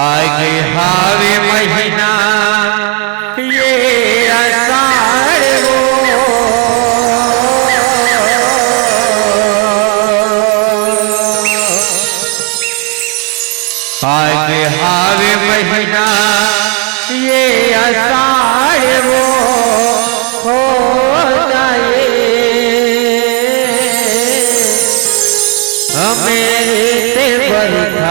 आगे हावे महीना ये आषाढ़ हो, आगे हावे महीना ये आषाढ़ हो जाए हमें ते बरखा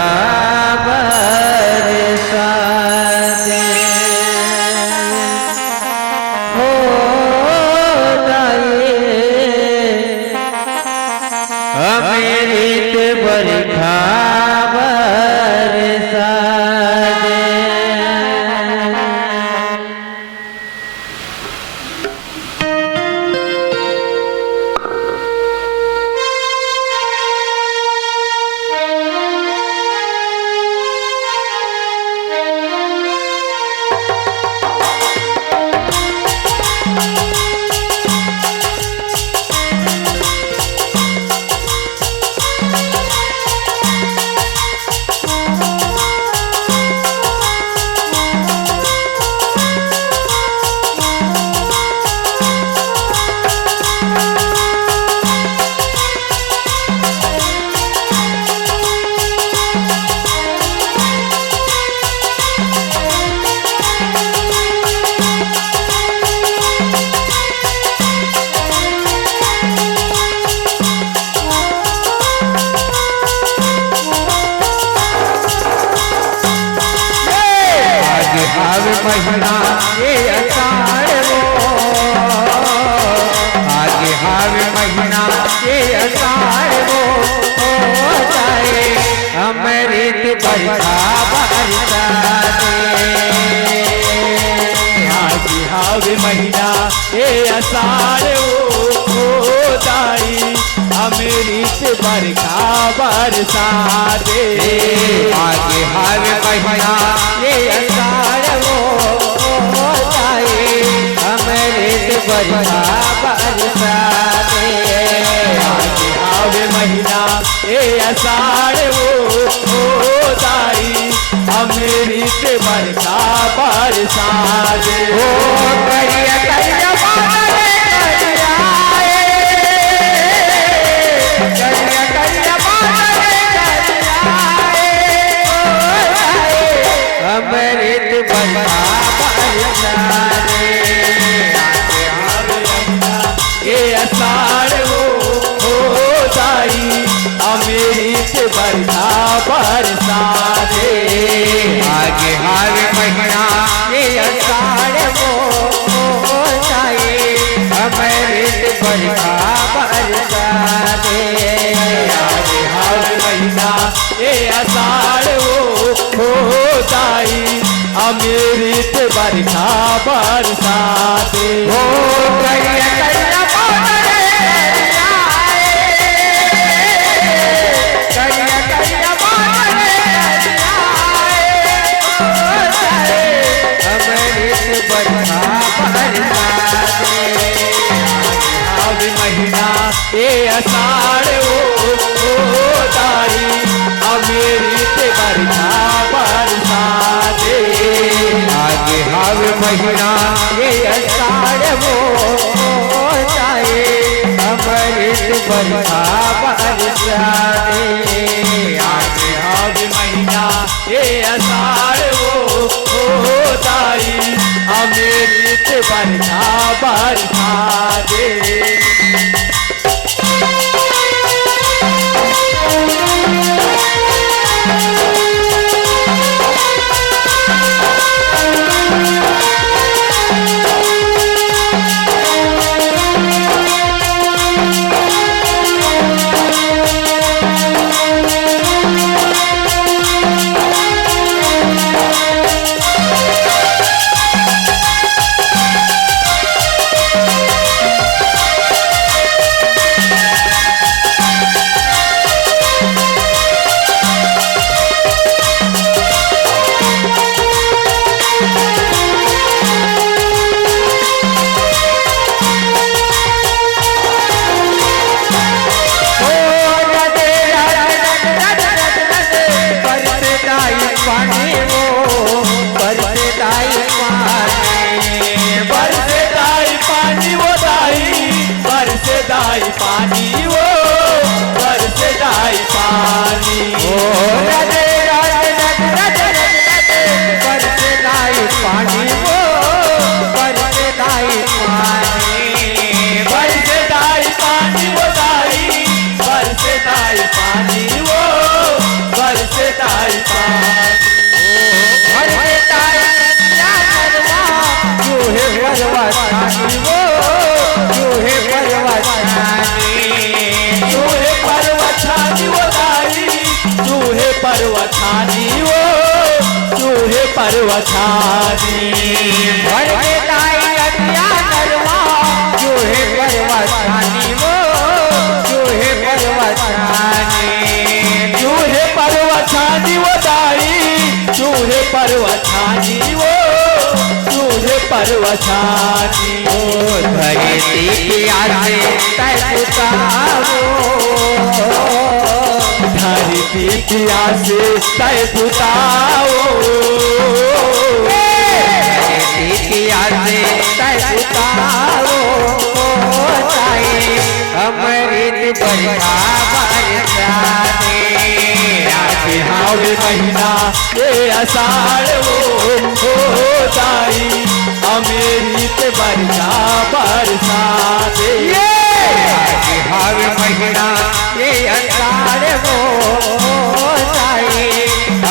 महीना ये आषाढ़ हो, आगे हावे महीना ये आषाढ़ हो जाए अमृत बरखा बरसा दे। आगे हावे महीना ये आषाढ़ हो जाए अमृत बरखा बरसा दे। आगे हावे महीना ये आषाढ़ बरखा बरसा दे। आगे हावे महीना ये आषाढ़ हो जाई अमृत बरखा बरसा दे। ओ करिया करिया बादल करियाए, करिया करिया बादल करियाए अमृत बरखा बरसा दे। आषाढ़ हो जाई अमृत बरखा बरसा दे। आगे हावे महीना ये आषाढ़ हो जाई अमृत बरखा बरसा दे। आगे हावे महीना ये आषाढ़ हो जाई अमृत बरखा बरसा दे। हो करिया करिया ये आषाढ़ हो जाई अमृत बरखा बरसा दे। आगे हावे महीना ये आषाढ़ हो जाए अमृत बरखा बरसा दे। आगे हावे महीना ये आषाढ़ हो जाई अमृत बरखा बरसा दे। परवशानी धरती प्यासे तैपुतावो धरती प्यासे तैपुताओ धरती प्यासे तैपुतावो अमृत बरखा बरसाने आगे हावे महीना ये आषाढ़ हो ताई अमृत बरखा बरसाते आगे हावे महीना ये आषाढ़ हो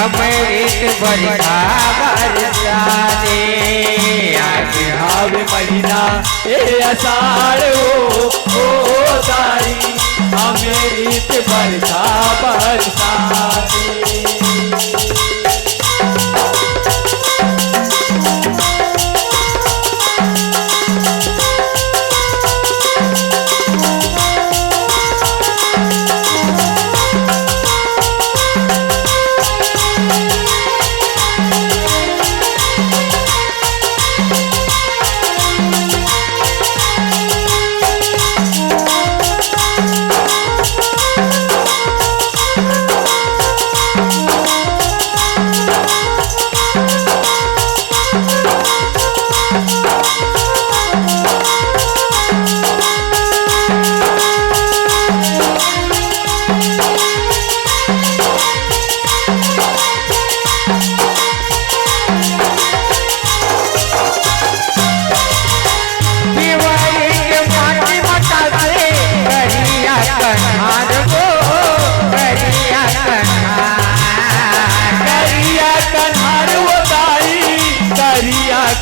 अमृत बरखा बरसाने आगे हावे महीना ये आषाढ़ हो ताई अमृत बरखा बरसाते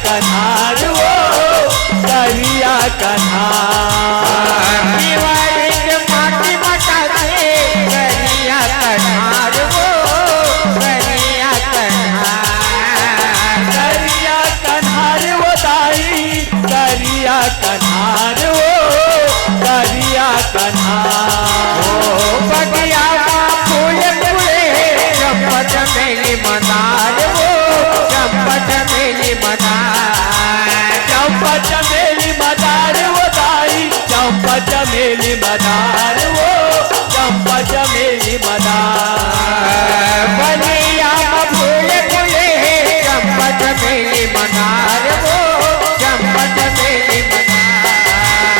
कन्हार वो करिया कन्हार दिवाली के माटी मटा दे करिया कन्हार वो करिया कन्हार करिया कन्हार वो दाई करिया कन्हार वो करिया कन्हार बगिया फूल फूले चंपा चमेली मदार वो चंपा चमेली मदार चंपा चमेली मदार वो दाई चंपा चमेली मदार वो चंपा चमेली मदार बगिया फूल फूले चंपा चमेली मदार वो चंपा चमेली मदार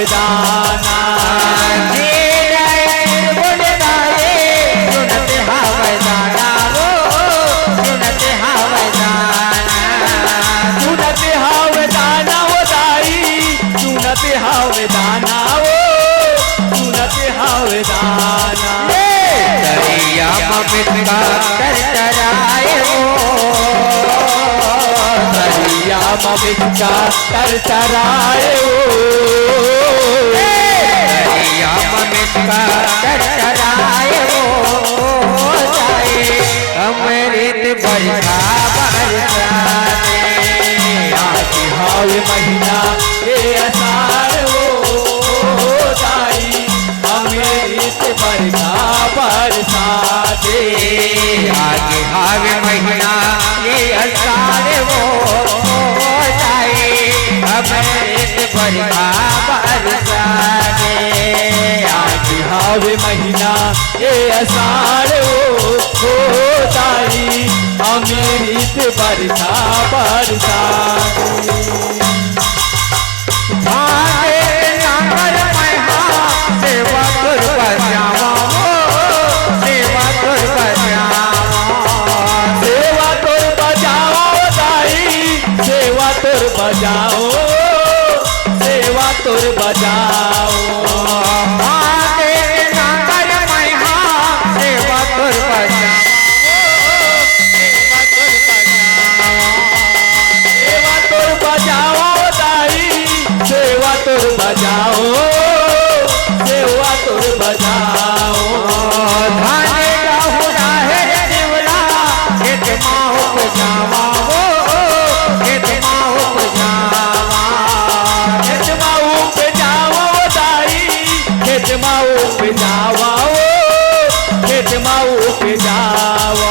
हावदाना चुनते हावदाना वो दाई चुनते हावदाना वो चुनते हावदाना दरिया में का तरतराए दरिया ममिका तरतराए दरिया में का तरतराए अमृत बरखा बरसाने आती हाव महीना ये असार हो दाई अमृत बरखा बरसाते आगे हावे महीना ये असार वो जाए अमृत बरखा बरसाने आती हाव महीना ये असार हो दाई अमृत बरखा बरसाते सेवा तोर बजाओ दाई सेवा तोर बजाओ सेवा तोर बजाओ सेवा तोर बजाओ दाई सेवा तोर बजाओ सेवा तोर बजाओ खेत माऊ पे जाओ दाई खेत माऊ पे जाओ खेत माऊ पे जाओ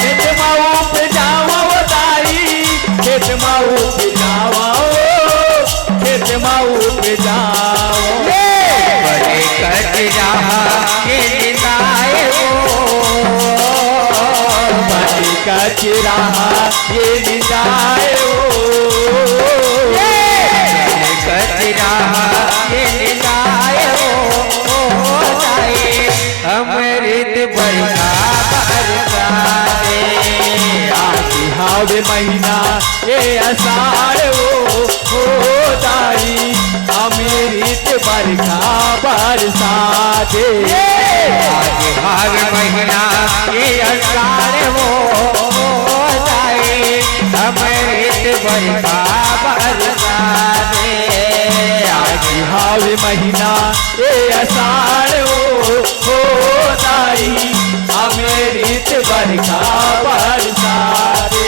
खेत माऊ पे जाओ दाई खेत माऊ पे जाओ खेत माऊ पे जाओ बड़ी कचरा ये निदाए अमृत बरखा बरसाने आती हावे महीना ये असार हो दाई अमृत बरखा बरसाते आगे भाग महीना ये असार हो जाए अमृत बरखा बरसाने आती हावे महीना ये असार हो दाई अमृत बरखा बरसाते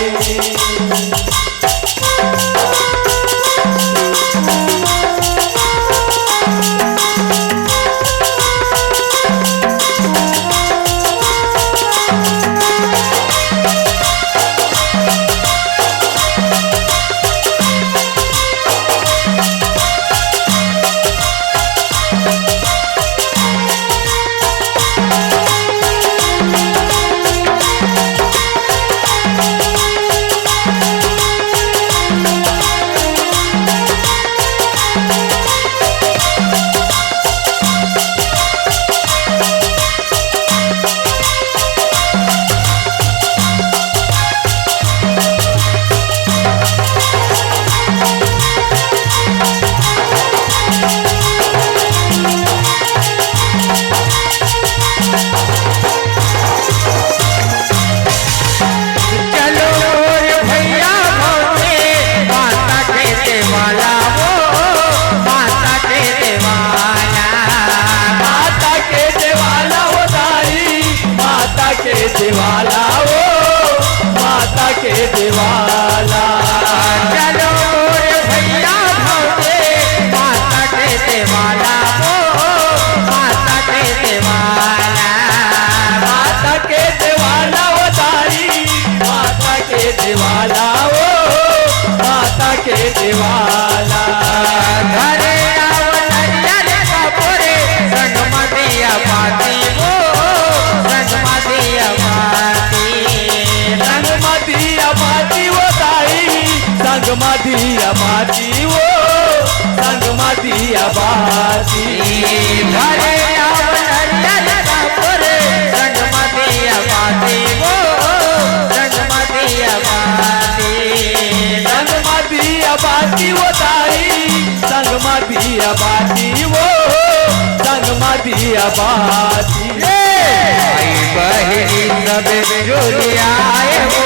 बाती भाई बहनी सब जुलियाए हो,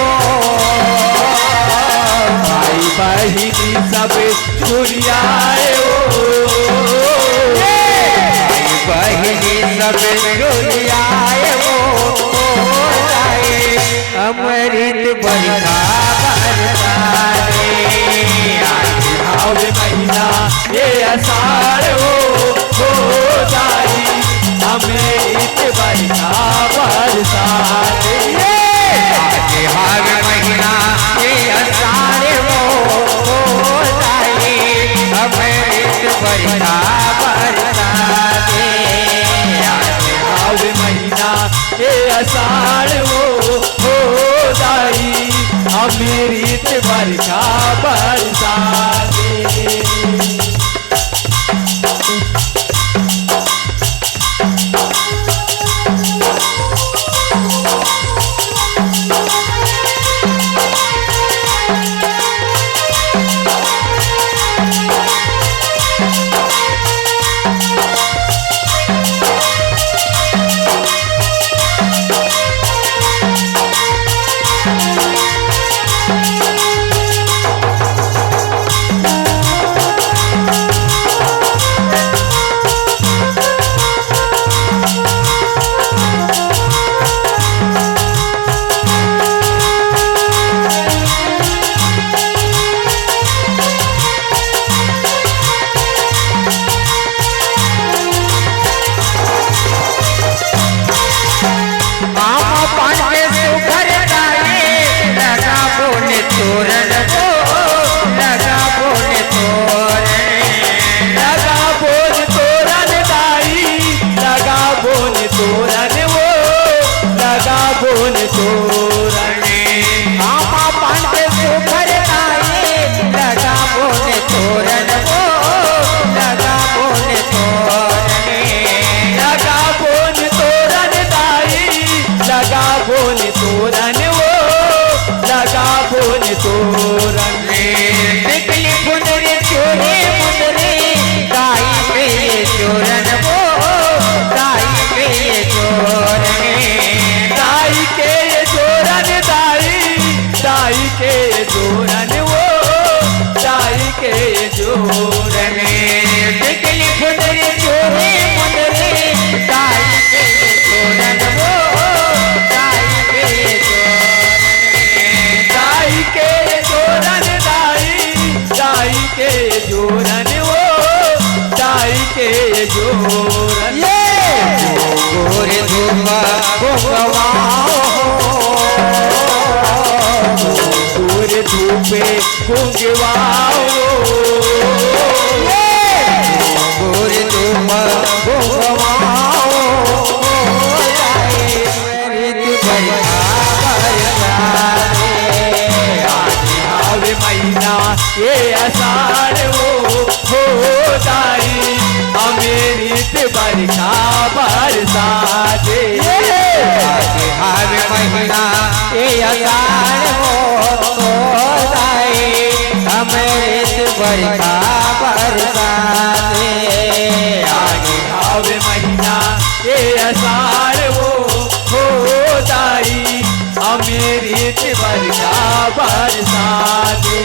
भाई बहिनी सब चुरियाए हो, भाई बहनी सब जुलियाए हो, अमृत बरखा बरसाने आवे महीना ये आषाढ़ हो जाई अमृत बरखा बरसाने आज हर महीना ये आषाढ़ हो जाए अमृत बरखा बरसाने आवे महीना ये आषाढ़ हो जाई अमृत बरखा बरसाने धूपे कुंजवाओ गोरे तुम भगवाओ आवे महीना ये आषाढ़ हो जाई अमृत बरखा बरसाते हर महीना ये आषाढ़ हो जाए अमृत बरखा बरसाते आवे महीना ये आषाढ़ हो जाई अमृत बरखा बरसाते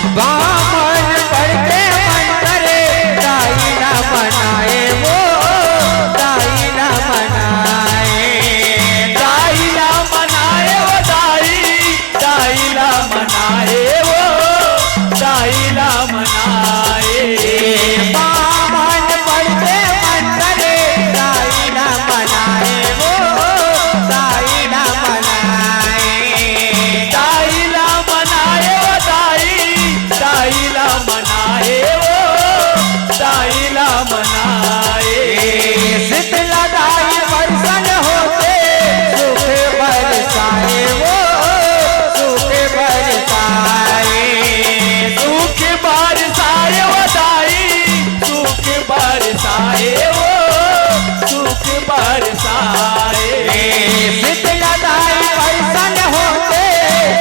बामन पढ़ते मंतरे दाई ना मनाए वो दाई ना मनाए दाईला मनाए वो दाईला मनाए वो दाईला मनाए बामन पढ़ते मंतरे दाई ना मनाए वो दाई ना मनाए दाईला मनाए वो दाईला मनाए वो दाईला मनाए शीतला दाई बरसन होते सुख बरसाए वो सुख बरसाए सुख बरसाए वो सुख बरसाए वो सुख बरसाए शीतला दाई बरसन होते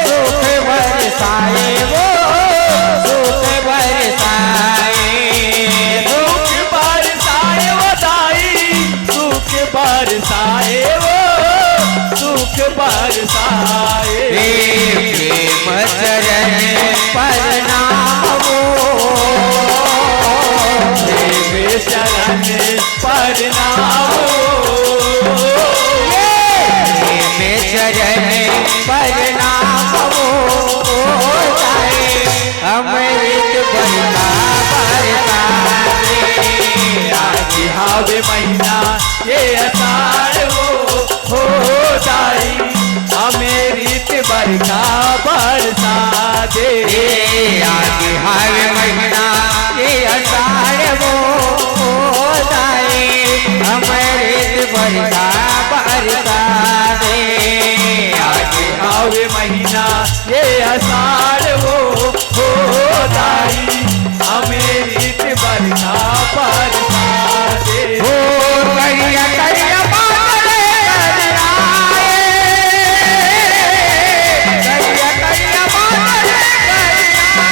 सुख बरसाए वो सुख बरसाए सुख बरसाए वो सुख बरसाए वो सुख बरसाए प्रेम चरण परनामो देव शरण परनामो प्रेम चरण परनामो अमृत बरसा बरसाए आज हावे महीना ये अषाढ़ हो दाई हमें रीत बरखा बरसा दे आगे हर महीना ये अषाढ़ वो दाए अमृत बरसा बरसा दे आगे हावे महीना ये अषाढ़ हो दाई हमें रीत बरखा बरसा दे ओ करिया करिया बादल करियाए करिया करिया बादल करियाए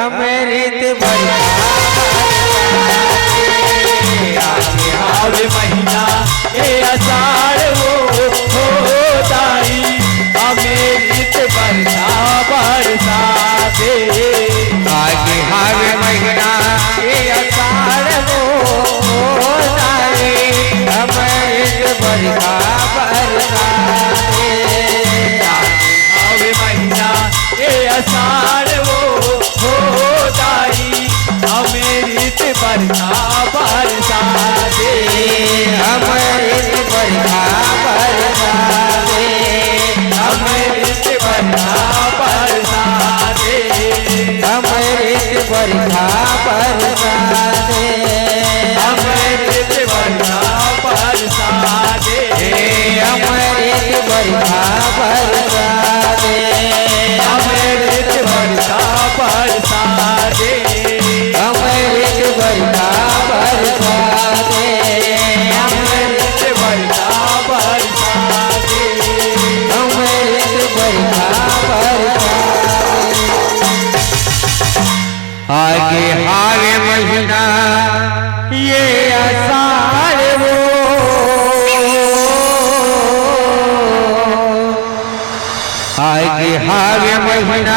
अमृत बरसा आगे हावे महीना ये अषाढ़ हो दाई हमें रीत बरखा बरसा दे आगे हर महीना ये अषाढ़ वो दाए अमृत बरसा बरसा दे हावे महीना ये अषाढ़ हो दाई हमें रीत बरखा बरसा दे अमृत बरसा बरसा दे अमृत बरखा बरसा दे अमृत बरसा बरसा दे अमृत बरखा बरसा दे अमृत बरसा बरसा दे अमृत बरखा बरसा दे अमृत बरसा बरसा दे अमृत बरखा बरसा दे अमृत बरसा बरसा आगे हावे महीना ये अषाढ़ वो आगे हावे महीना